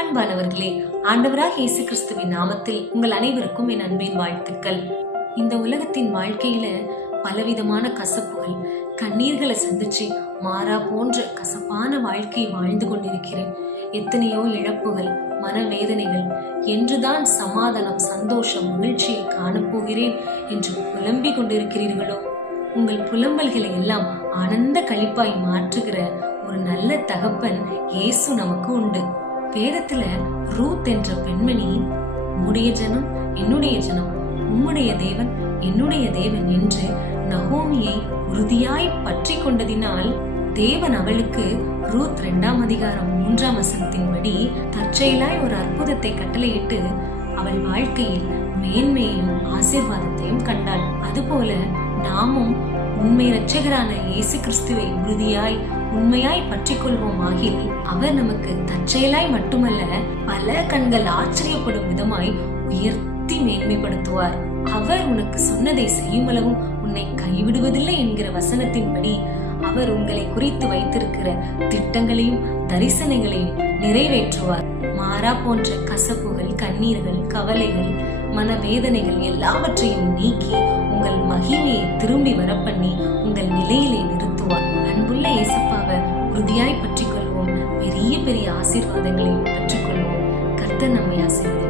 அன்பானவர்களே ஆண்டவராக இயேசு கிறிஸ்துவின் நாமத்தில் உங்கள் அனைவருக்கும் என் அன்பின் வாழ்த்துக்கள். இந்த உலகத்தின் வாழ்க்கையில பலவிதமான கசப்புகள் கண்ணீர்களை சந்திச்சு மாறா போன்ற கசப்பான வாழ்க்கையை வாழ்ந்து கொண்டிருக்கிறேன். எத்தனையோ இழப்புகள் மனவேதனைகள் என்றுதான் சமாதானம் சந்தோஷம் மகிழ்ச்சியை காணப்போகிறேன் என்று புலம்பிக் கொண்டிருக்கிறீர்களோ? உங்கள் புலம்பல்களை எல்லாம் ஆனந்த களிப்பாய் மாற்றுகிற ஒரு நல்ல தகப்பன் இயேசு நமக்கு உண்டு. வேதத்துல ரூத் என்ற பெண்மணி உம்முடைய ஜனம் என்னுடைய ஜனம் உம்முடைய தேவன் என்னுடைய தேவன் என்று நகோமியை உறுதியாய் பற்றி கொண்டதினால் தேவன் அவளுக்கு ரூத் இரண்டாம் அதிகாரம் மூன்றாம் வசனத்தின்படி தற்செயலாய் ஒரு அற்புதத்தை கட்டளையிட்டு அவள் வாழ்க்கையில் மேன்மையையும் ஆசீர்வாதத்தையும் கண்டாள். அதுபோல நாமும் உண்மை இரட்சகரான இயேசு கிறிஸ்துவை உறுதியாய் உண்மையாய் பற்றி கொள்வோம் ஆகில் அவர் நமக்கு தற்செயலாய் மட்டுமல்ல பல கண்கள் ஆச்சரியப்படும் விதமாய் உயர்த்தி மேன்மைப்படுத்துவார். அவர் உனக்கு சொன்னதை செய்யும் அளவும் உன்னை கைவிடுவதில்லை என்கிற வசனத்தின்படி அவர் உங்களை குறித்து வைத்திருக்கிற திட்டங்களையும் தரிசனங்களையும் நிறைவேற்றுவார். மாறா போன்ற கசப்புகள் கண்ணீர்கள் கவலைகள் மனவேதனைகள் எல்லாவற்றையும் நீக்கி உங்கள் மகிமை திரும்பி வரப்பண்ணி உங்கள் நிலையிலே நிறுத்துவார். அன்புள்ள இயேசப்பாவை உறுதியாய் பற்றிக்கொள்வோம். பெரிய பெரிய ஆசீர்வாதங்களை பெற்றுக்கொள்வோம். கர்த்தர் நம்மை ஆசீர்வதிப்பார்.